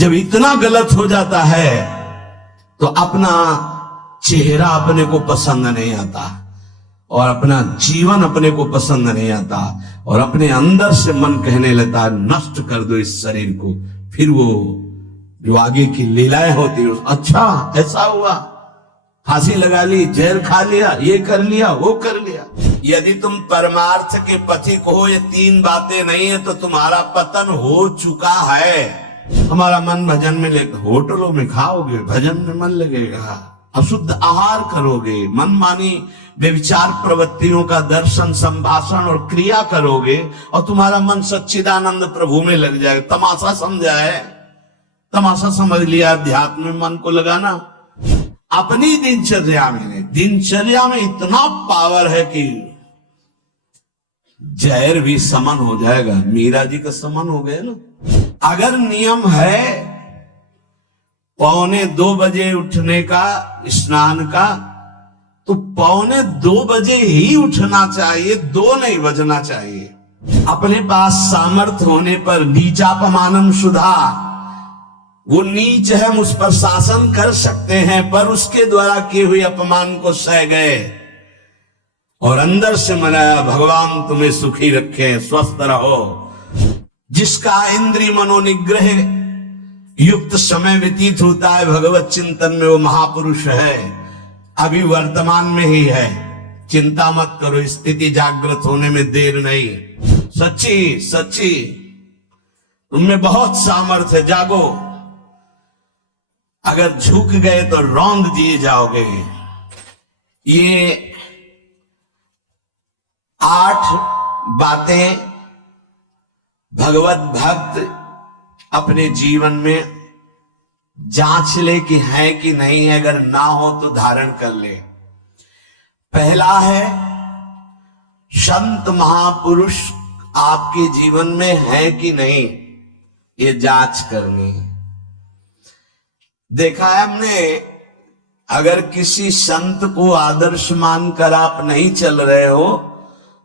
जब इतना गलत हो जाता है तो अपना चेहरा अपने को पसंद नहीं आता और अपना जीवन अपने को पसंद नहीं आता और अपने अंदर से मन कहने लगता है नष्ट कर दो इस शरीर को। फिर वो जो आगे की लीलाएं होती है, अच्छा ऐसा हुआ, फांसी लगा ली, जहर खा लिया, ये कर लिया, वो कर लिया। यदि तुम परमार्थ के पथिक हो, ये तीन बातें नहीं है तो तुम्हारा पतन हो चुका है। हमारा मन भजन में ले, होटलों में खाओगे, भजन में मन लगेगा, अशुद्ध आहार करोगे, मनमानी व्यभिचार प्रवृत्तियों का दर्शन, संभाषण और क्रिया करोगे और तुम्हारा मन सच्चिदानंद प्रभु में लग जाएगा। तमाशा समझा है, तमाशा समझ लिया अध्यात्म में मन को लगाना। अपनी दिनचर्या में इतना पावर है कि जहर भी समन हो जाएगा। मीरा जी का समन हो गया ना। अगर नियम है 1:45 बजे उठने का, स्नान का, तो 1:45 बजे ही उठना चाहिए, 2 नहीं बजना चाहिए। अपने पास सामर्थ्य होने पर नीचापमानम सुधा, वो नीच है, उस पर शासन कर सकते हैं, पर उसके द्वारा किए हुए अपमान को सह गए और अंदर से मनाया भगवान तुम्हें सुखी रखे, स्वस्थ रहो। जिसका इंद्रिय मनोनिग्रह युक्त समय व्यतीत होता है भगवत चिंतन में, वो महापुरुष है। अभी वर्तमान में ही है, चिंता मत करो, स्थिति जागृत होने में देर नहीं। सच्ची तुममें बहुत सामर्थ्य है, जागो। अगर झुक गए तो रौंद दिए जाओगे। ये 8 बातें भगवत भक्त अपने जीवन में जांच ले कि है कि नहीं है, अगर ना हो तो धारण कर ले। पहला है, संत महापुरुष आपके जीवन में है कि नहीं, ये जांच करनी है। देखा है हमने, अगर किसी संत को आदर्श मानकर आप नहीं चल रहे हो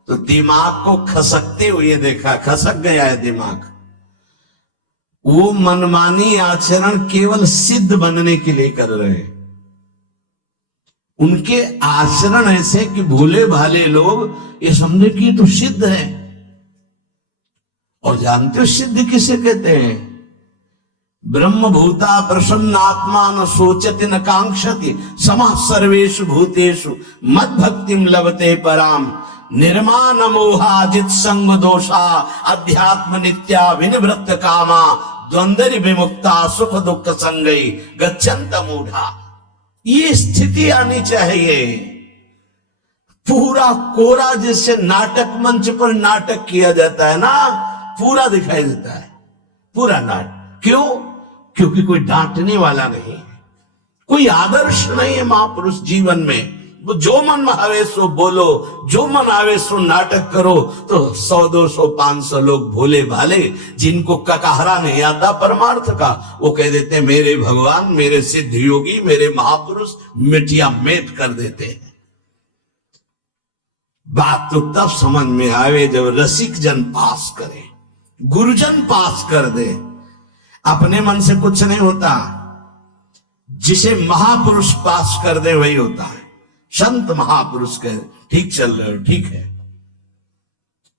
तो दिमाग को खसकते हुए देखा, खसक गया है दिमाग। वो मनमानी आचरण केवल सिद्ध बनने के लिए कर रहे हैं। उनके आचरण ऐसे कि भोले भाले लोग ये समझे कि तो सिद्ध है। और जानते हो सिद्ध किसे कहते हैं? ब्रह्मभूता प्रसन्नात्मा न सोचति न कांक्षति समः सर्वेषु भूतेषु मद भक्तिम लभते पराम निर्माण मोहाजित संग दोषा अध्यात्म नित्या विनिवृत्त कामा द्वंद्व विमुक्ता सुख दुख संगई गच्छन्त मूढ़ा। ये स्थिति आनी चाहिए। पूरा कोरा, जैसे नाटक मंच पर नाटक किया जाता है ना, पूरा दिखाई देता है, पूरा नाटक। क्यों? क्योंकि कोई डांटने वाला नहीं है, कोई आदर्श नहीं है महापुरुष जीवन में। वो जो मन आवे सो बोलो, जो मन आवे सो नाटक करो, तो 100, 200, 500 लोग भोले भाले जिनको ककहरा नहीं आता परमार्थ का, वो कह देते मेरे भगवान, मेरे सिद्ध योगी, मेरे महापुरुष मिटिया मेट कर देते हैं। बात तो तब समझ में आवे जब रसिक जन पास करे, गुरुजन पास कर दे। अपने मन से कुछ नहीं होता, जिसे महापुरुष पास कर दे वही होता है। संत महापुरुष कहे ठीक चल रहे हो, ठीक है,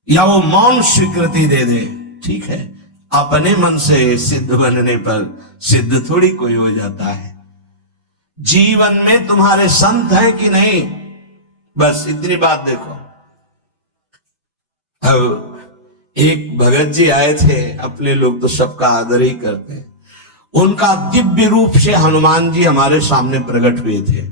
या वो मौन स्वीकृति दे दे, ठीक है। अपने मन से सिद्ध बनने पर सिद्ध थोड़ी कोई हो जाता है। जीवन में तुम्हारे संत हैं कि नहीं, बस इतनी बात देखो। अब एक भगत जी आए थे, अपने लोग तो सबका आदर ही करते हैं। उनका दिव्य रूप से हनुमान जी हमारे सामने प्रकट हुए थे।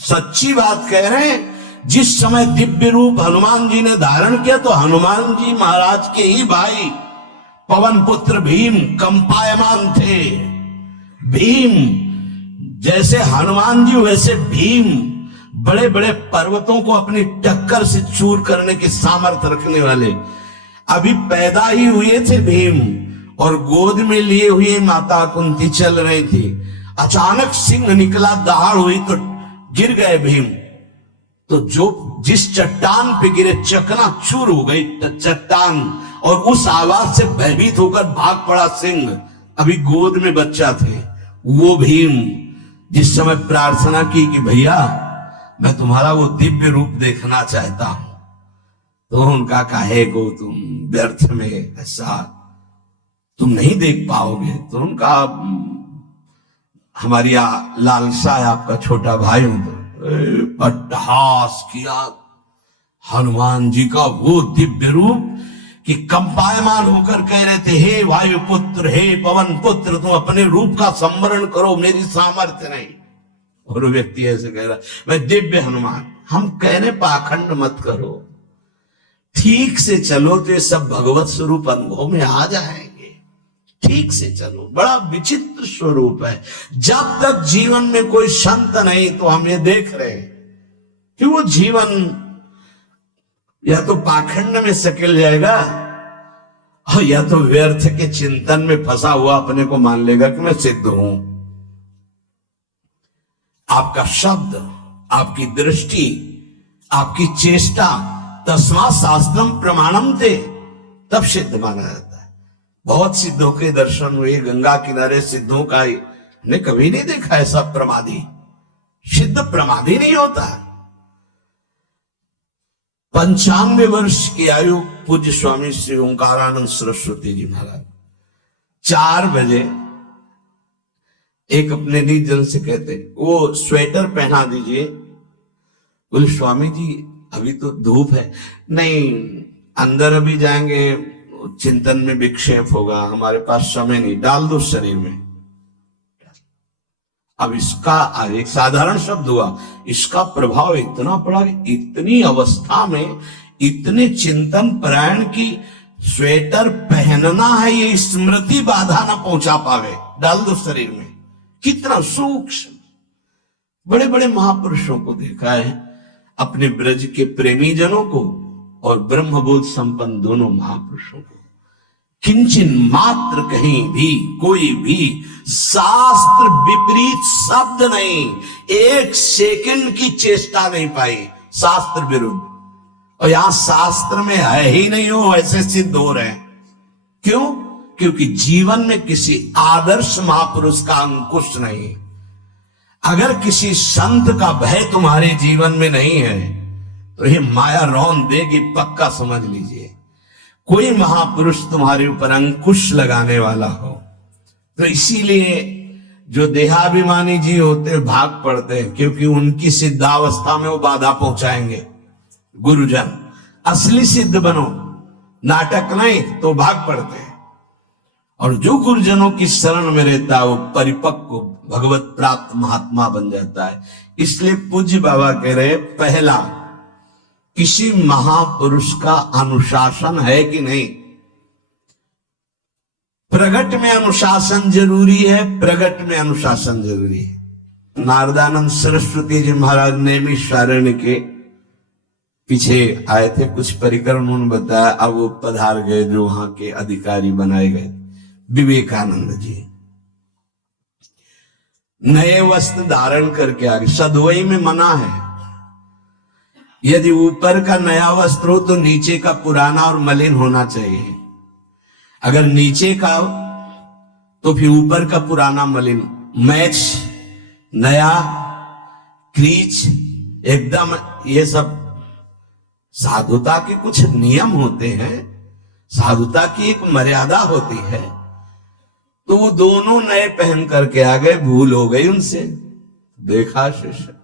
सच्ची बात कह रहे हैं, जिस समय दिव्य रूप हनुमान जी ने धारण किया तो हनुमान जी महाराज के ही भाई पवन पुत्र भीम कंपायमान थे। भीम जैसे हनुमान जी वैसे भीम बड़े बड़े पर्वतों को अपनी टक्कर से चूर करने के सामर्थ्य रखने वाले। अभी पैदा ही हुए थे भीम और गोद में लिए हुए माता कुंती चल रही थी। अचानक सिंह निकला, दहाड़ हुई तो गिर गए भीम। तो जो जिस चट्टान पे गिरे चकना चूर हो गई चट्टान, और उस आवाज से भयभीत होकर भाग पड़ा सिंह। अभी गोद में बच्चा थे, वो भीम जिस समय प्रार्थना की कि भैया मैं तुम्हारा वो दिव्य रूप देखना चाहता हूं, तो उनका काहे को तुम व्यर्थ में ऐसा तुम नहीं देख पाओगे। तो उनका हमारी लालसा है, आपका छोटा भाई हूं। तो अट्टहास किया हनुमान जी का वो दिव्य रूप कि कंपायमान होकर कह रहे थे, हे वायु पुत्र, हे पवन पुत्र, तुम अपने रूप का स्मरण करो, मेरी सामर्थ्य नहीं। और वो व्यक्ति ऐसे कह रहा, मैं दिव्य हनुमान। हम कह रहे पाखंड मत करो, ठीक से चलो तो ये सब भगवत स्वरूप अनुभव में आ जाएंगे। ठीक से चलो, बड़ा विचित्र स्वरूप है। जब तक जीवन में कोई संत नहीं तो हम ये देख रहे हैं कि वो जीवन या तो पाखंड में सकेल जाएगा और या तो व्यर्थ के चिंतन में फंसा हुआ अपने को मान लेगा कि मैं सिद्ध हूं। आपका शब्द, आपकी दृष्टि, आपकी चेष्टा, तस्मात् शास्त्रम प्रमाणम थे, तब सिद्ध माना जाता है। बहुत सिद्धों के दर्शन हुए गंगा किनारे, सिद्धों का ने कभी नहीं देखा ऐसा प्रमादी। सिद्ध प्रमादी नहीं होता। 95 वर्ष की आयु पूज्य स्वामी श्री ओंकारानंद सरस्वती जी महाराज 4 बजे एक अपने निज जन से कहते, वो स्वेटर पहना दीजिए। बोले स्वामी जी अभी तो धूप है। नहीं, अंदर अभी जाएंगे, चिंतन में विक्षेप होगा, हमारे पास समय नहीं, डाल दो शरीर में। अब इसका एक साधारण शब्द हुआ, इसका प्रभाव इतना पड़ा कि इतनी अवस्था में इतने चिंतन परायण की स्वेटर पहनना है, ये स्मृति बाधा ना पहुंचा पावे, डाल दो शरीर में। कितना सूक्ष्म। बड़े बड़े महापुरुषों को देखा है, अपने ब्रज के प्रेमी जनों को और ब्रह्मबोध संपन्न दोनों महापुरुषों को, किंचन मात्र कहीं भी कोई भी शास्त्र विपरीत शब्द नहीं, एक सेकंड की चेष्टा नहीं पाई शास्त्र विरुद्ध। और यहां शास्त्र में है ही नहीं, हो ऐसे सिद्ध हो रहे हैं। क्यों? क्योंकि जीवन में किसी आदर्श महापुरुष का अंकुश नहीं। अगर किसी संत का भय तुम्हारे जीवन में नहीं है तो ये माया रौन देगी, पक्का समझ लीजिए। कोई महापुरुष तुम्हारे ऊपर अंकुश लगाने वाला हो तो इसीलिए जो देहाभिमानी जी होते भाग पड़ते हैं, क्योंकि उनकी सिद्धावस्था में वो बाधा पहुंचाएंगे। गुरुजन असली सिद्ध बनो, नाटक नहीं, तो भाग पड़ते हैं। और जो गुरुजनों की शरण में रहता है वो परिपक्व भगवत प्राप्त महात्मा बन जाता है। इसलिए पूज्य बाबा कह रहे, पहला किसी महापुरुष का अनुशासन है कि नहीं। प्रगट में अनुशासन जरूरी है, प्रगट में अनुशासन जरूरी है। नारदानंद सरस्वती जी महाराज नैमिषारण्य के पीछे आए थे, कुछ परिक्रम उन्होंने बताया। अब वो पधार गए जो वहां के अधिकारी बनाए गए, विवेकानंद जी। नए वस्त्र धारण करके आ गए। सदवई में मना है, यदि ऊपर का नया वस्त्र हो तो नीचे का पुराना और मलिन होना चाहिए। अगर नीचे का हो तो फिर ऊपर का पुराना मलिन। मैच नया, क्रीच एकदम, ये सब साधुता के कुछ नियम होते हैं, साधुता की एक मर्यादा होती है। तो वो दोनों नए पहन करके आ गए, भूल हो गई उनसे, देखा शिष्य।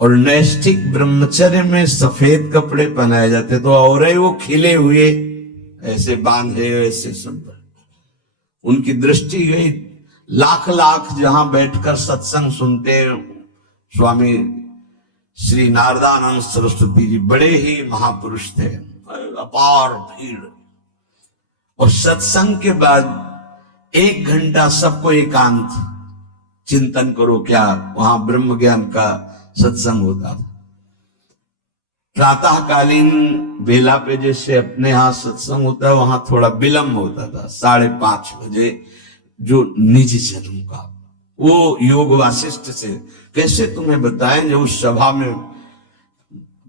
और नैष्ठिक ब्रह्मचर्य में सफेद कपड़े पहनाए जाते तो और ही वो खिले हुए ऐसे बांधे, ऐसे सब उनकी दृष्टि गई। लाख लाख जहां बैठकर सत्संग सुनते स्वामी श्री नारदानंद सरस्वती जी, बड़े ही महापुरुष थे, अपार भीड़। और सत्संग के बाद 1 घंटा सबको एकांत चिंतन करो। क्या वहां ब्रह्म ज्ञान का सत्संग होता था। प्रातःकालीन बेला पे जैसे अपने यहां सत्संग होता है, वहां थोड़ा विलंब होता था, 5:30 बजे। जो निज जनों का वो योग वासिष्ठ से कैसे तुम्हें बताएं, जो उस सभा में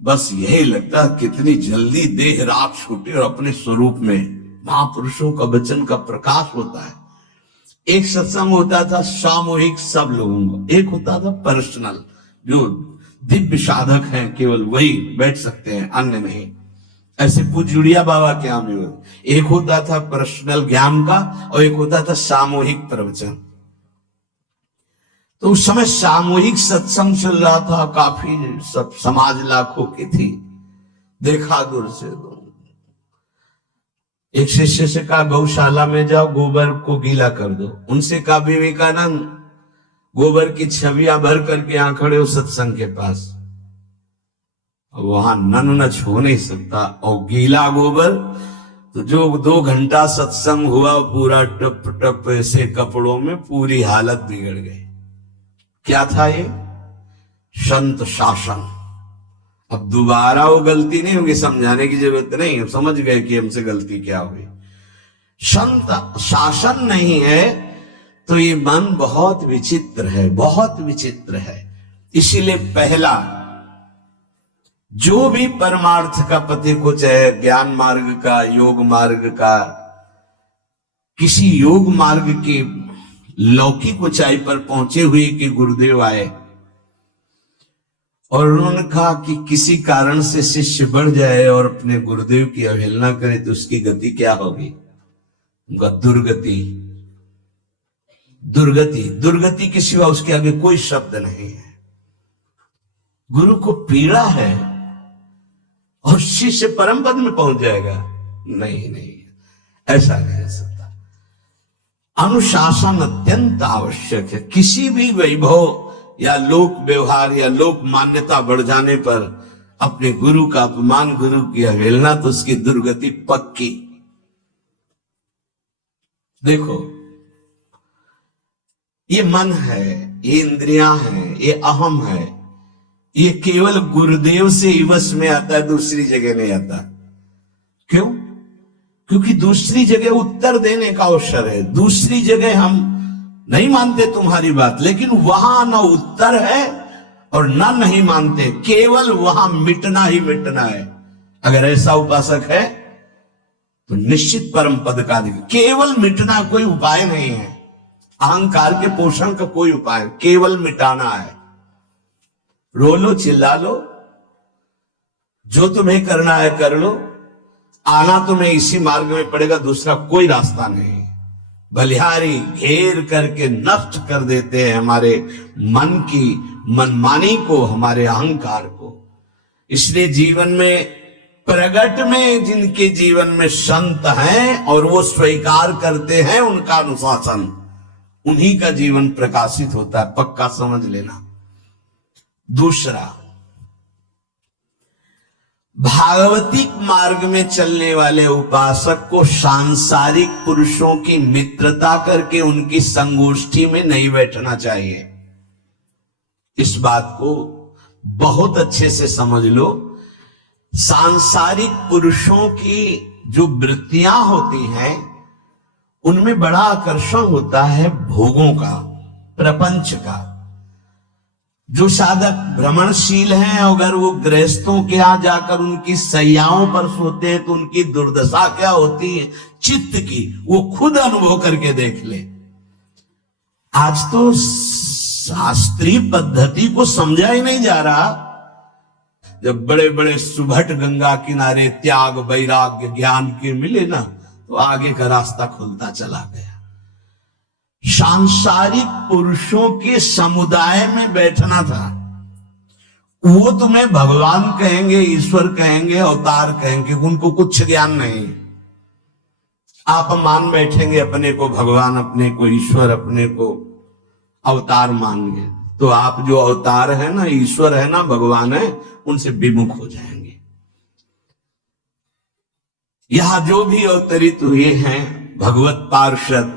बस यही लगता कितनी जल्दी देह रात छूटे और अपने स्वरूप में महापुरुषों का वचन का प्रकाश होता है। एक सत्संग होता था सामूहिक सब लोगों का, एक होता था पर्सनल, जो दिव्य साधक हैं केवल वही बैठ सकते हैं, अन्य नहीं। ऐसे पूज्युड़िया बाबा के यहाँ भी एक होता था पर्सनल ज्ञान का और एक होता था सामूहिक प्रवचन। तो उस समय सामूहिक सत्संग चल रहा था, काफी सब समाज लाखों की थी। देखा दूर से तो एक शिष्य से कहा गौशाला में जाओ, गोबर को गीला कर दो। उनसे कहा विवेकानंद गोबर की छवियां भर करके यहां खड़े हो सत्संग के पास, वहां नन छू नहीं सकता। और गीला गोबर तो जो 2 घंटा सत्संग हुआ पूरा टप टप ऐसे कपड़ों में पूरी हालत बिगड़ गई। क्या था ये? संत शासन। अब दोबारा वो गलती नहीं होगी, समझाने की जरूरत नहीं, समझ गए कि हमसे गलती क्या हुई। संत शासन नहीं है तो ये मन बहुत विचित्र है, बहुत विचित्र है। इसीलिए पहला जो भी परमार्थ का पति को, चाहे ज्ञान मार्ग का, योग मार्ग का, किसी योग मार्ग की लौकिक ऊंचाई पर पहुंचे हुए कि गुरुदेव आए और उन्होंने कहा कि किसी कारण से शिष्य बढ़ जाए और अपने गुरुदेव की अवहेलना करे तो उसकी गति क्या होगी? उनका दुर्गति। दुर्गति, दुर्गति के सिवा उसके आगे कोई शब्द नहीं है। गुरु को पीड़ा है और शिष्य परम पद में पहुंच जाएगा? नहीं नहीं, ऐसा नहीं हो सकता। अनुशासन अत्यंत आवश्यक है। किसी भी वैभव या लोक व्यवहार या लोक मान्यता बढ़ जाने पर अपने गुरु का अपमान, गुरु की अवहेलना, तो उसकी दुर्गति पक्की। देखो, ये मन है, ये इंद्रियां हैं, ये अहम है, ये केवल गुरुदेव से ही वश में आता है, दूसरी जगह नहीं आता। क्यों? क्योंकि दूसरी जगह उत्तर देने का अवसर है। दूसरी जगह हम नहीं मानते तुम्हारी बात, लेकिन वहां न उत्तर है और न नहीं मानते, केवल वहां मिटना ही मिटना है। अगर ऐसा उपासक है तो निश्चित परम पद का अधिकार। केवल मिटना कोई उपाय नहीं है, अहंकार के पोषण का कोई उपाय, केवल मिटाना है। रो लो, चिल्ला लो, जो तुम्हें करना है कर लो, आना तुम्हें इसी मार्ग में पड़ेगा, दूसरा कोई रास्ता नहीं। बलिहारी घेर करके नष्ट कर देते हैं हमारे मन की मनमानी को, हमारे अहंकार को। इसलिए जीवन में प्रगट में जिनके जीवन में संत हैं और वो स्वीकार करते हैं उनका अनुशासन, उन्हीं का जीवन प्रकाशित होता है, पक्का समझ लेना। दूसरा, भागवतिक मार्ग में चलने वाले उपासक को सांसारिक पुरुषों की मित्रता करके उनकी संगोष्ठी में नहीं बैठना चाहिए। इस बात को बहुत अच्छे से समझ लो। सांसारिक पुरुषों की जो वृत्तियां होती हैं उनमें बड़ा आकर्षण होता है भोगों का, प्रपंच का। जो साधक भ्रमणशील हैं, अगर वो गृहस्थों के यहां जाकर उनकी सैयाओं पर सोते हैं तो उनकी दुर्दशा क्या होती है चित्त की, वो खुद अनुभव करके देख ले। आज तो शास्त्रीय पद्धति को समझा ही नहीं जा रहा। जब बड़े बड़े सुभट गंगा किनारे त्याग, वैराग्य, ज्ञान के मिले ना, तो आगे का रास्ता खुलता चला गया। सांसारिक पुरुषों के समुदाय में बैठना था। वो तुम्हें भगवान कहेंगे, ईश्वर कहेंगे, अवतार कहेंगे, उनको कुछ ज्ञान नहीं। आप मान बैठेंगे अपने को भगवान, अपने को ईश्वर, अपने को अवतार मानेंगे, तो आप जो अवतार है ना, ईश्वर है ना, भगवान है, उनसे विमुख हो जाएंगे। यहां जो भी अवतरित हुए हैं भगवत पार्षद,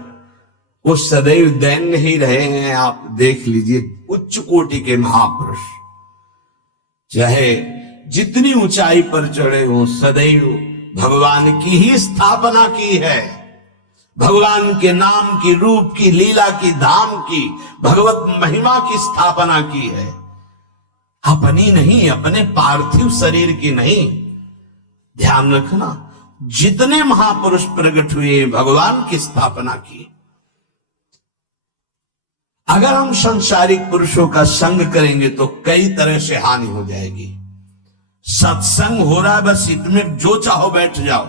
वो सदैव दैन्य ही रहे हैं। आप देख लीजिए, उच्च कोटि के महापुरुष चाहे जितनी ऊंचाई पर चढ़े हो, सदैव भगवान की ही स्थापना की है। भगवान के नाम की, रूप की, लीला की, धाम की, भगवत महिमा की स्थापना की है। अपनी नहीं, अपने पार्थिव शरीर की नहीं। ध्यान रखना, जितने महापुरुष प्रकट हुए भगवान की स्थापना की। अगर हम संसारिक पुरुषों का संग करेंगे तो कई तरह से हानि हो जाएगी। सत्संग हो रहा है, बस इतने जो चाहो बैठ जाओ।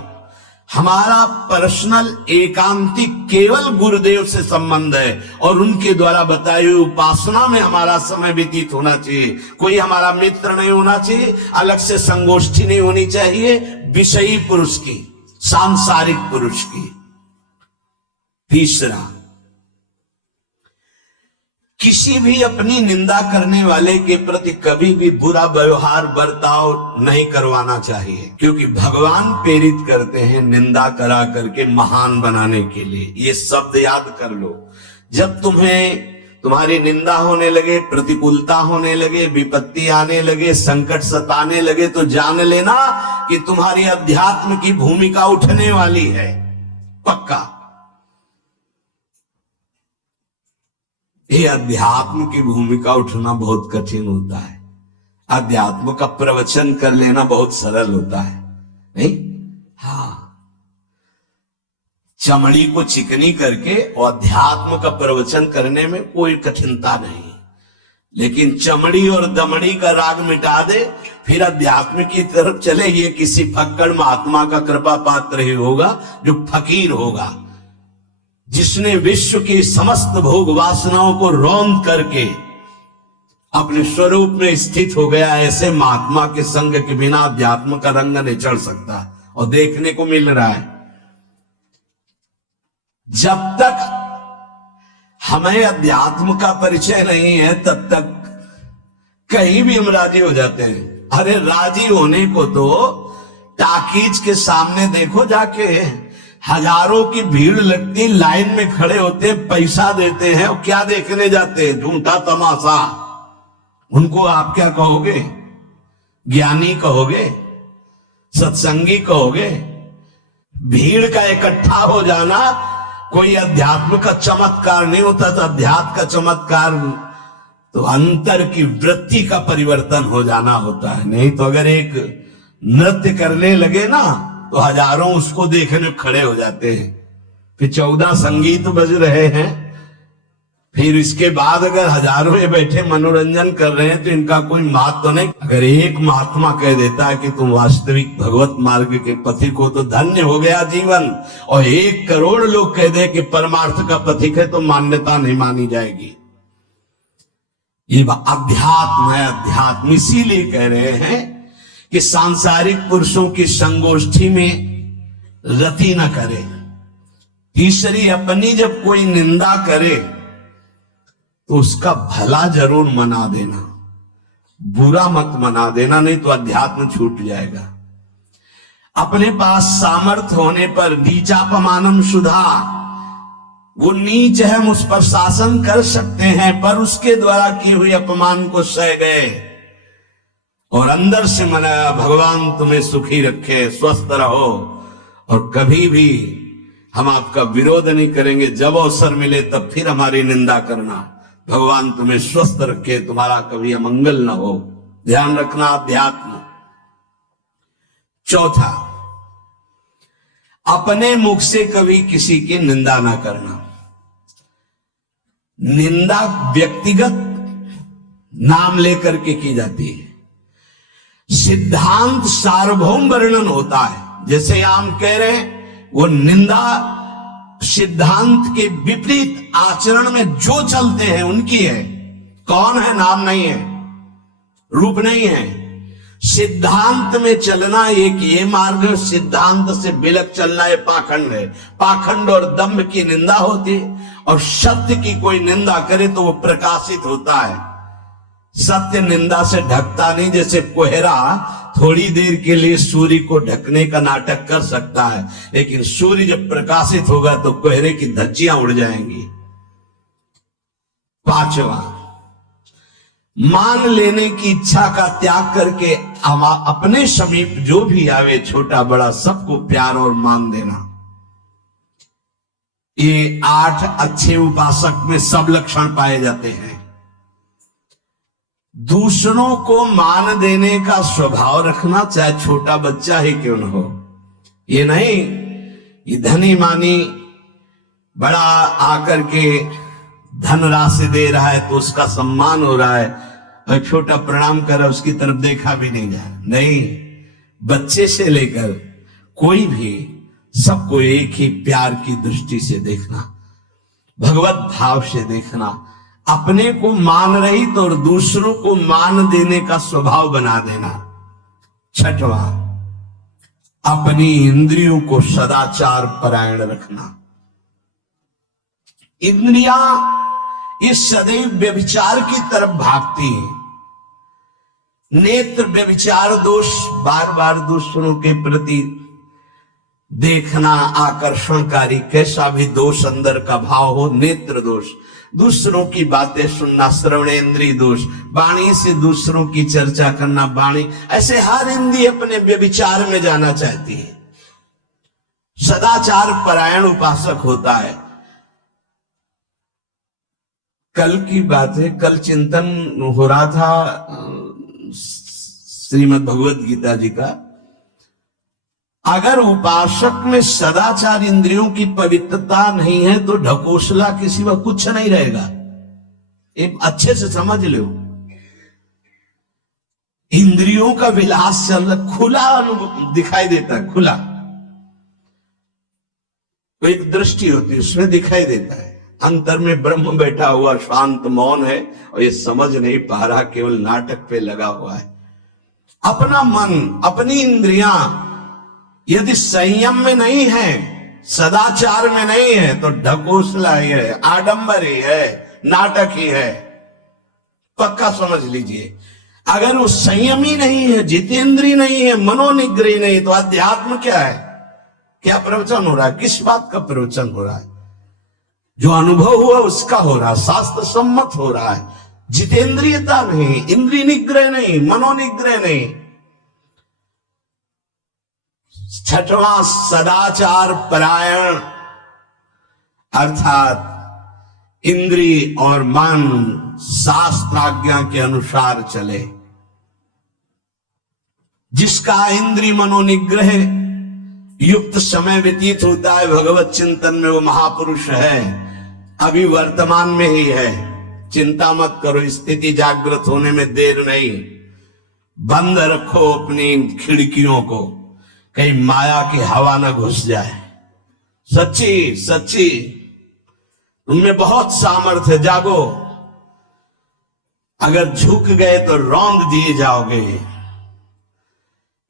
हमारा पर्सनल एकांतिक केवल गुरुदेव से संबंध है और उनके द्वारा बताई हुई उपासना में हमारा समय व्यतीत होना चाहिए। कोई हमारा मित्र नहीं होना चाहिए, अलग से संगोष्ठी नहीं होनी चाहिए विषयी पुरुष की, सांसारिक पुरुष की। तीसरा, किसी भी अपनी निंदा करने वाले के प्रति कभी भी बुरा व्यवहार बर्ताव नहीं करवाना चाहिए, क्योंकि भगवान प्रेरित करते हैं निंदा करा करके महान बनाने के लिए। ये शब्द याद कर लो। जब तुम्हारी निंदा होने लगे, प्रतिकूलता होने लगे, विपत्ति आने लगे, संकट सताने लगे, तो जान लेना कि तुम्हारी अध्यात्म की भूमिका उठने वाली है, पक्का। ये अध्यात्म की भूमिका उठना बहुत कठिन होता है। अध्यात्म का प्रवचन कर लेना बहुत सरल होता है, नहीं? हाँ, चमड़ी को चिकनी करके और अध्यात्म का प्रवचन करने में कोई कठिनता नहीं, लेकिन चमड़ी और दमड़ी का राग मिटा दे, फिर अध्यात्म की तरफ चले, ये किसी फक्कड़ महात्मा का कृपा पात्र ही होगा जो फकीर होगा, जिसने विश्व की समस्त भोग वासनाओं को रौंद करके अपने स्वरूप में स्थित हो गया। ऐसे महात्मा के संग के बिना अध्यात्म का रंग नहीं चढ़ सकता, और देखने को मिल रहा है। जब तक हमें अध्यात्म का परिचय नहीं है तब तक कहीं भी हम राजी हो जाते हैं। अरे राजी होने को तो टाकीज के सामने देखो जाके, हजारों की भीड़ लगती, लाइन में खड़े होते, पैसा देते हैं, और क्या देखने जाते हैं? झूठा तमाशा। उनको आप क्या कहोगे? ज्ञानी कहोगे? सत्संगी कहोगे? भीड़ का इकट्ठा हो जाना कोई अध्यात्म का चमत्कार नहीं होता। तो अध्यात्म का चमत्कार तो अंतर की वृत्ति का परिवर्तन हो जाना होता है। नहीं तो अगर एक नृत्य करने लगे ना तो हजारों उसको देखने खड़े हो जाते हैं। फिर 14 संगीत बज रहे हैं, फिर इसके बाद अगर हजारों ये बैठे मनोरंजन कर रहे हैं तो इनका कोई महत्व तो नहीं। अगर एक महात्मा कह देता है कि तुम वास्तविक भगवत मार्ग के पथिक हो तो धन्य हो गया जीवन, और 1 करोड़ लोग कह दे कि परमार्थ का पथिक है तो मान्यता नहीं मानी जाएगी। ये अध्यात्म है, अध्यात्म। इसीलिए कह रहे हैं कि सांसारिक पुरुषों की संगोष्ठी में रति न करे। तीसरी, अपनी जब कोई निंदा करे तो उसका भला जरूर मना देना, बुरा मत मना देना, नहीं तो अध्यात्म छूट जाएगा। अपने पास सामर्थ्य होने पर नीचापमानम सुधा, वो नीच है, हम उस पर शासन कर सकते हैं, पर उसके द्वारा की हुई अपमान को सह गए और अंदर से मनाया, भगवान तुम्हें सुखी रखे, स्वस्थ रहो, और कभी भी हम आपका विरोध नहीं करेंगे। जब अवसर मिले तब फिर हमारी निंदा करना, भगवान तुम्हें स्वस्थ रखे, तुम्हारा कभी अमंगल न हो। ध्यान रखना, अध्यात्म। चौथा, अपने मुख से कभी किसी की निंदा ना करना। निंदा व्यक्तिगत नाम लेकर के की जाती है, सिद्धांत सार्वभौम वर्णन होता है। जैसे हम कह रहे हैं, वो निंदा सिद्धांत के विपरीत आचरण में जो चलते हैं उनकी है। कौन है? नाम नहीं है, रूप नहीं है। सिद्धांत में चलना एक ये मार्ग है, सिद्धांत से बिलक चलना ये पाखंड है। पाखंड और दंभ की निंदा होती, और सत्य की कोई निंदा करे तो वो प्रकाशित होता है। सत्य निंदा से ढकता नहीं। जैसे कोहरा थोड़ी देर के लिए सूर्य को ढकने का नाटक कर सकता है, लेकिन सूर्य जब प्रकाशित होगा तो कोहरे की धज्जियां उड़ जाएंगी। पांचवा, मान लेने की इच्छा का त्याग करके अपने समीप जो भी आवे, छोटा बड़ा सबको प्यार और मान देना। ये 8 अच्छे उपासक में सब लक्षण पाए जाते हैं। दूसरों को मान देने का स्वभाव रखना, चाहे छोटा बच्चा ही क्यों न हो। ये नहीं ये धनी मानी बड़ा आकर के धनराशि दे रहा है तो उसका सम्मान हो रहा है, और छोटा प्रणाम कर रहा है उसकी तरफ देखा भी नहीं जा रहा। नहीं, बच्चे से लेकर कोई भी सबको एक ही प्यार की दृष्टि से देखना, भगवत भाव से देखना, अपने को मान रही तो और दूसरों को मान देने का स्वभाव बना देना। छठवां, अपनी इंद्रियों को सदाचार परायण रखना। इंद्रियां ये सदैव व्यभिचार की तरफ भागती है। नेत्र व्यभिचार दोष, बार बार दूसरों के प्रति देखना आकर्षणकारी, कैसा भी दोष अंदर का भाव हो, नेत्र दोष, दूसरों की बातें सुनना श्रवणेन्द्रिय दोष, वाणी से दूसरों की चर्चा करना वाणी, ऐसे हर इंद्रिय अपने व्यभिचार में जाना चाहती है। सदाचार परायण उपासक होता है। कल की बात है, कल चिंतन हो रहा था श्रीमद् भगवत गीता जी का। अगर उपासक में सदाचार इंद्रियों की पवित्रता नहीं है तो ढकोसला के सिवा कुछ नहीं रहेगा। एक अच्छे से समझ लो, इंद्रियों का विलास चल रहा, खुला दिखाई देता है, खुला तो एक दृष्टि होती है उसमें दिखाई देता है। अंतर में ब्रह्म बैठा हुआ शांत मौन है और ये समझ नहीं पा रहा, केवल नाटक पे लगा हुआ है। अपना मन, अपनी इंद्रियां यदि संयम में नहीं है, सदाचार में नहीं है तो ढकोसला ही है, आडंबर ही है, नाटक ही है। पक्का समझ लीजिए। अगर वो संयमी नहीं है, जितेंद्रीय नहीं है, मनोनिग्रही नहीं, तो अध्यात्म क्या है? क्या प्रवचन हो रहा है? किस बात का प्रवचन हो रहा है? जो अनुभव हुआ उसका हो रहा है, शास्त्र सम्मत हो रहा है। जितेंद्रियता नहीं, इंद्रिय निग्रह नहीं, मनोनिग्रह नहीं। छठवां, सदाचार परायण, अर्थात इंद्रिय और मन शास्त्राज्ञा के अनुसार चले। जिसका इंद्रिय मनोनिग्रह युक्त समय व्यतीत होता है भगवत चिंतन में, वो महापुरुष है, अभी वर्तमान में ही है। चिंता मत करो, स्थिति जागृत होने में देर नहीं। बंद रखो अपनी खिड़कियों को, कहीं माया की हवा न घुस जाए। सच्ची सच्ची उनमें बहुत सामर्थ्य, जागो। अगर झुक गए तो रौंद दिए जाओगे।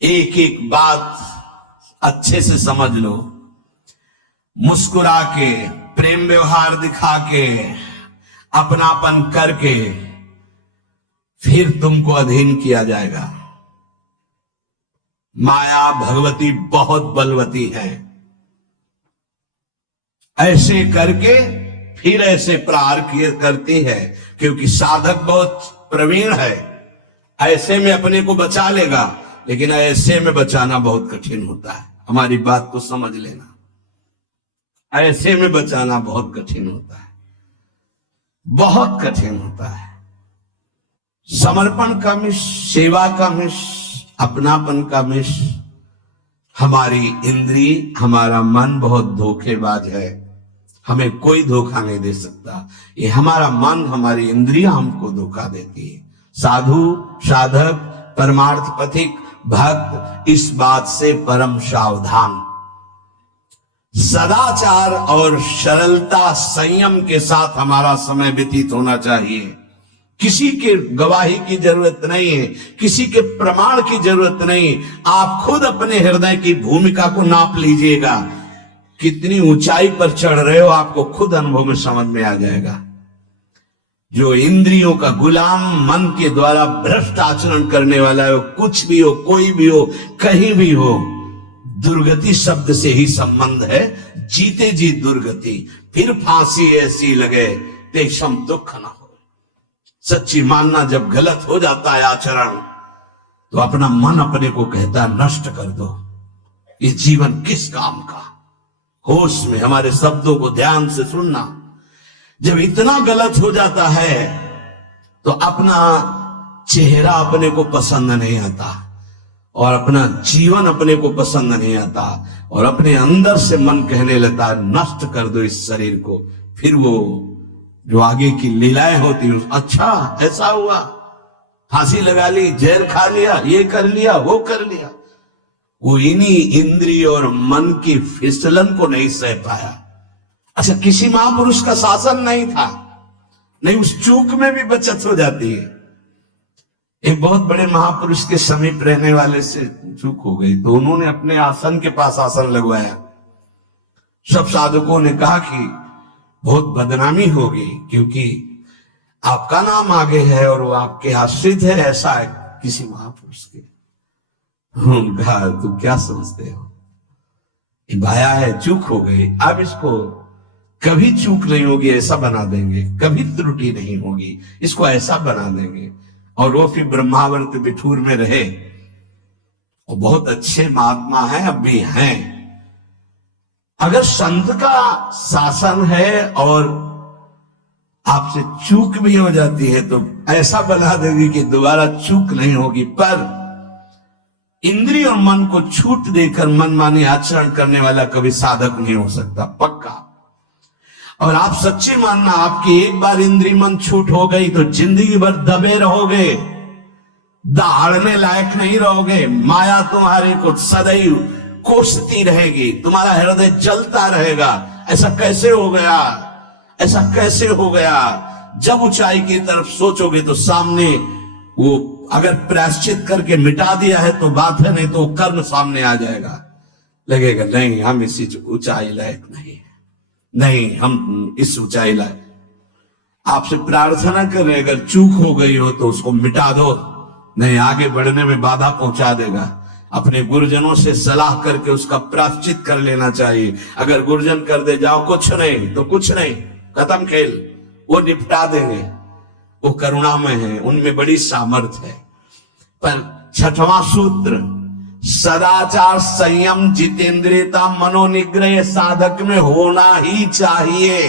एक एक बात अच्छे से समझ लो। मुस्कुरा के, प्रेम व्यवहार दिखा के, अपनापन करके फिर तुमको अधीन किया जाएगा। माया भगवती बहुत बलवती है। ऐसे करके फिर ऐसे प्रहार किए करती है, क्योंकि साधक बहुत प्रवीण है। ऐसे में अपने को बचा लेगा, लेकिन ऐसे में बचाना बहुत कठिन होता है। हमारी बात को समझ लेना, ऐसे में बचाना बहुत कठिन होता है, बहुत कठिन होता है। समर्पण का मिश, सेवा का मिश, अपनापन का मिश। हमारी इंद्रिय, हमारा मन बहुत धोखेबाज है, हमें कोई धोखा नहीं दे सकता। ये हमारा मन, हमारी इंद्रियां हमको धोखा देती है। साधु, साधक, परमार्थ पथिक, भक्त इस बात से परम सावधान। सदाचार और सरलता, संयम के साथ हमारा समय व्यतीत होना चाहिए। किसी के गवाही की जरूरत नहीं है, किसी के प्रमाण की जरूरत नहीं। आप खुद अपने हृदय की भूमिका को नाप लीजिएगा। कितनी ऊंचाई पर चढ़ रहे हो, आपको खुद अनुभव में समझ में आ जाएगा। जो इंद्रियों का गुलाम, मन के द्वारा भ्रष्ट आचरण करने वाला है, कुछ भी हो, कोई भी हो, कहीं भी हो, दुर्गति शब्द से ही संबंध है। जीते जी दुर्गति, फिर फांसी ऐसी लगे तेषम दुख न हो। सच्ची मानना, जब गलत हो जाता है आचरण, तो अपना मन अपने को कहता है नष्ट कर दो, ये जीवन किस काम का। होश में हमारे शब्दों को ध्यान से सुनना। जब इतना गलत हो जाता है तो अपना चेहरा अपने को पसंद नहीं आता, और अपना जीवन अपने को पसंद नहीं आता, और अपने अंदर से मन कहने लगता है नष्ट कर दो इस शरीर को। फिर वो जो आगे की लीलाएं होती हैं, अच्छा ऐसा हुआ, फांसी लगा ली, जहर खा लिया, ये कर लिया, वो कर लिया। वो इन्हीं इंद्रिय और मन की फिसलन को नहीं सह पाया। अच्छा, किसी महापुरुष का शासन नहीं था, नहीं, उस चूक में भी बचत हो जाती है। एक बहुत बड़े महापुरुष के समीप रहने वाले से चूक हो गई, तो उन्होंने अपने आसन के पास आसन लगवाया। सब साधकों ने कहा कि बहुत बदनामी होगी, क्योंकि आपका नाम आगे है और वो आपके आश्रित है, ऐसा है किसी महापुरुष के। कहा, तुम क्या समझते हो, ये भाया है, चूक हो गई, अब इसको कभी चूक नहीं होगी ऐसा बना देंगे, कभी त्रुटि नहीं होगी, इसको ऐसा बना देंगे। और वो फिर ब्रह्मावर्त बिठूर में रहे, और बहुत अच्छे महात्मा हैं, अब भी हैं। अगर संत का शासन है और आपसे चूक भी हो जाती है तो ऐसा बना देगी कि दोबारा चूक नहीं होगी। पर इंद्रिय और मन को छूट देकर मनमानी आचरण करने वाला कभी साधक नहीं हो सकता, पक्का। और आप सच्चे मानना, आपकी एक बार इंद्रिय मन छूट हो गई तो जिंदगी भर दबे रहोगे, दहाड़ने लायक नहीं रहोगे। माया तुम्हारे को सदैव कोसती रहेगी, तुम्हारा हृदय जलता रहेगा। ऐसा कैसे हो गया, ऐसा कैसे हो गया। जब ऊंचाई की तरफ सोचोगे तो सामने वो अगर प्रायश्चित करके मिटा दिया है तो बात है, नहीं तो कर्म सामने आ जाएगा। लगेगा नहीं, हम इसी ऊंचाई लायक नहीं, नहीं हम इस ऊंचाई लायक। आपसे प्रार्थना करें, अगर चूक हो गई हो तो उसको मिटा दो, नहीं आगे बढ़ने में बाधा पहुंचा देगा। अपने गुरुजनों से सलाह करके उसका प्रायश्चित कर लेना चाहिए। अगर गुरुजन कर दे जाओ कुछ नहीं तो कुछ नहीं, खत्म खेल, वो निपटा देंगे, वो करुणामय है, उनमें बड़ी सामर्थ्य है। पर छठवां सूत्र, सदाचार, संयम, जितेंद्रियता, मनोनिग्रह साधक में होना ही चाहिए।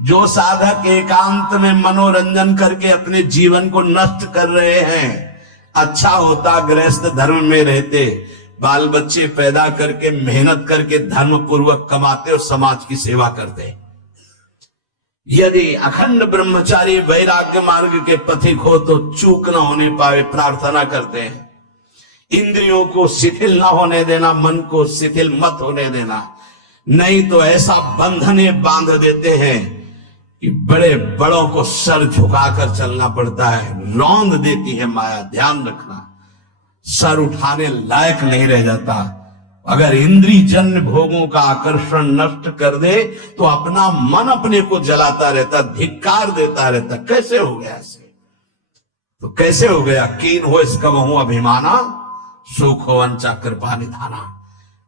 जो साधक एकांत में मनोरंजन करके अपने जीवन को नष्ट कर रहे हैं, अच्छा होता गृहस्थ धर्म में रहते, बाल बच्चे पैदा करके मेहनत करके धर्म पूर्वक कमाते और समाज की सेवा करते। यदि अखंड ब्रह्मचारी वैराग्य मार्ग के पथिक हो तो चूक न होने पावे प्रार्थना करते हैं। इंद्रियों को शिथिल न होने देना, मन को शिथिल मत होने देना, नहीं तो ऐसा बंधने बांध देते हैं कि बड़े बड़ों को सर झुकाकर चलना पड़ता है। रौंद देती है माया, ध्यान रखना, सर उठाने लायक नहीं रह जाता। अगर इंद्रिय जन्य भोगों का आकर्षण नष्ट कर दे तो अपना मन अपने को जलाता रहता, धिक्कार देता रहता। कैसे हो गया ऐसे, तो कैसे हो गया। कीन हो इसका वहू अभिमाना, सुख हो अंचा कृपा निधाना।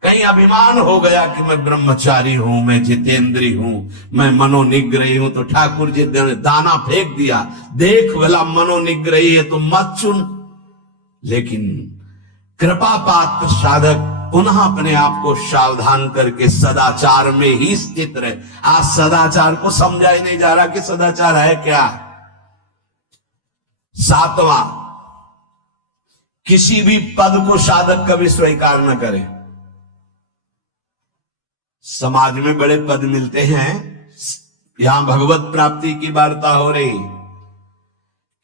कहीं अभिमान हो गया कि मैं ब्रह्मचारी हूं, मैं जितेंद्री हूं, मैं मनोनिग्रही हूं, तो ठाकुर जी ने दाना फेंक दिया, देख भला मनोनिग्रही है तो मत चुन। लेकिन कृपा पात्र साधक पुनः अपने आप को सावधान करके सदाचार में ही स्थित रहे। आज सदाचार को समझा ही नहीं जा रहा कि सदाचार है क्या। सातवां, किसी भी पद को साधक कभी स्वीकार न करे। समाज में बड़े पद मिलते हैं, यहां भगवत प्राप्ति की वार्ता हो रही।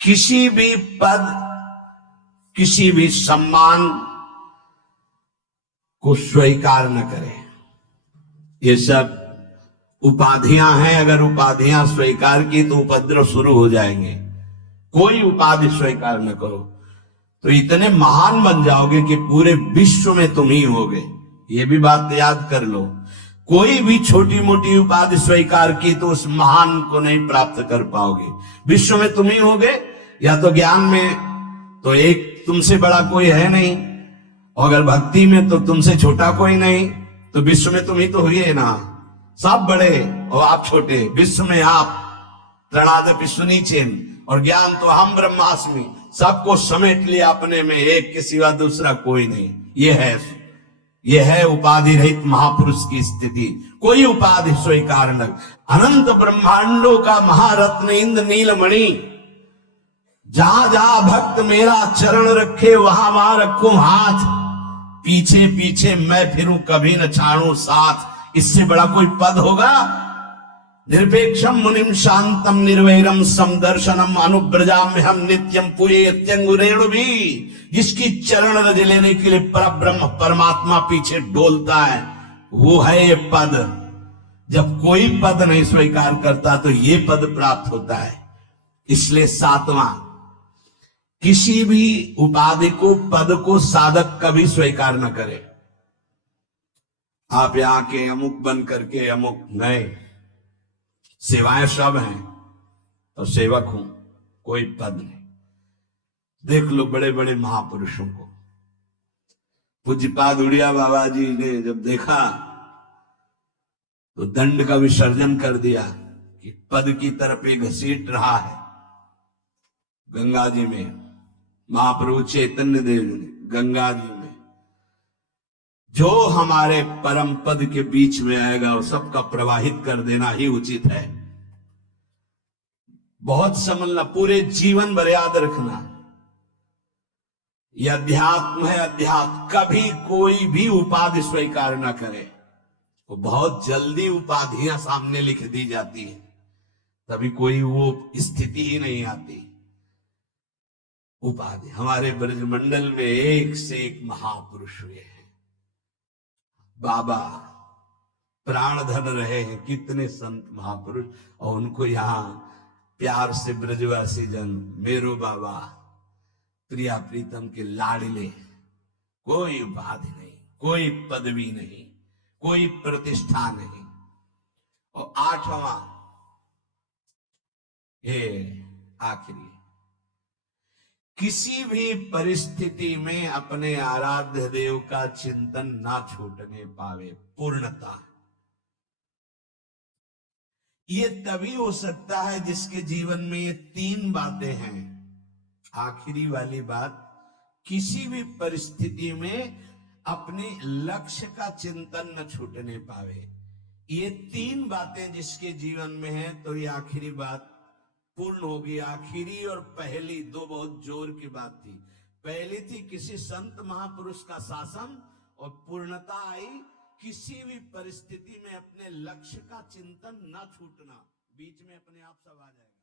किसी भी पद, किसी भी सम्मान को स्वीकार न करें। ये सब उपाधियां हैं, अगर उपाधियां स्वीकार की तो उपद्रव शुरू हो जाएंगे। कोई उपाधि स्वीकार न करो तो इतने महान बन जाओगे कि पूरे विश्व में तुम ही होगे। ये भी बात याद कर लो। कोई भी छोटी मोटी उपाधि स्वीकार की तो उस महान को नहीं प्राप्त कर पाओगे। विश्व में तुम ही होगे, या तो ज्ञान में तो एक तुमसे बड़ा कोई है नहीं, और अगर भक्ति में तो तुमसे छोटा कोई नहीं, तो विश्व में तुम ही तो हुई है ना। सब बड़े और आप छोटे, विश्व में आप प्रणादपि सुनीचेन, और ज्ञान तो हम ब्रह्मास्मि, सबको समेट लिया अपने में, एक के सिवा दूसरा कोई नहीं। ये है उपाधि रहित महापुरुष की स्थिति। कोई उपाधि स्वीकार न। अनंत ब्रह्मांडों का महारत्न इंद्र नीलमणि, जहां जहां भक्त मेरा चरण रखे वहां वहां रखूं हाथ, पीछे पीछे मैं फिरूं कभी न छाड़ू साथ। इससे बड़ा कोई पद होगा? निरपेक्षम मुनिम शांतम निर्वैरम समदर्शनम अनुब्रजाम्य हम नित्यम पुयेत्यंगुरेणु भी। जिसकी चरण रज लेने के लिए परब्रह्म परमात्मा पीछे डोलता है, वो है ये पद। जब कोई पद नहीं स्वीकार करता तो ये पद प्राप्त होता है। इसलिए सातवां, किसी भी उपाधि को, पद को साधक कभी स्वीकार न करे। आप यहां के अमुक बन करके अमुक नहीं, सेवाएं सब हैं और सेवक हूं, कोई पद नहीं। देख लो बड़े बड़े महापुरुषों को। पूज्यपाद उड़िया बाबा जी ने जब देखा तो दंड का विसर्जन कर दिया कि पद की तरफ ये घसीट रहा है। गंगा जी में महाप्रभु चैतन्य देव ने गंगा जी में जो हमारे परम पद के बीच में आएगा वो सबका प्रवाहित कर देना ही उचित है। बहुत समझना, पूरे जीवन भर याद रखना, यह अध्यात्म है। अध्यात्म कभी कोई भी उपाधि स्वीकार न करे। वो बहुत जल्दी उपाधियां सामने लिख दी जाती है, तभी कोई वो स्थिति ही नहीं आती। उपाधि हमारे ब्रजमंडल में एक से एक महापुरुष हुए हैं। बाबा प्राण धन रहे हैं, कितने संत महापुरुष, और उनको यहां प्यार से ब्रजवासी जन मेरो बाबा प्रिया प्रीतम के लाडले। कोई उपाधि नहीं, कोई पदवी नहीं, कोई प्रतिष्ठा नहीं। और आठवां, ये आखिरी, किसी भी परिस्थिति में अपने आराध्य देव का चिंतन ना छूटने पावे। पूर्णता ये तभी हो सकता है जिसके जीवन में ये तीन बातें हैं। आखिरी वाली बात, किसी भी परिस्थिति में अपने लक्ष्य का चिंतन न छूटने पावे। ये तीन बातें जिसके जीवन में है तो ये आखिरी बात पूर्ण होगी। आखिरी और पहली दो बहुत जोर की बात थी। पहली थी किसी संत महापुरुष का शासन, और पूर्णता आई किसी भी परिस्थिति में अपने लक्ष्य का चिंतन न छूटना। बीच में अपने आप सब आ जाएगा।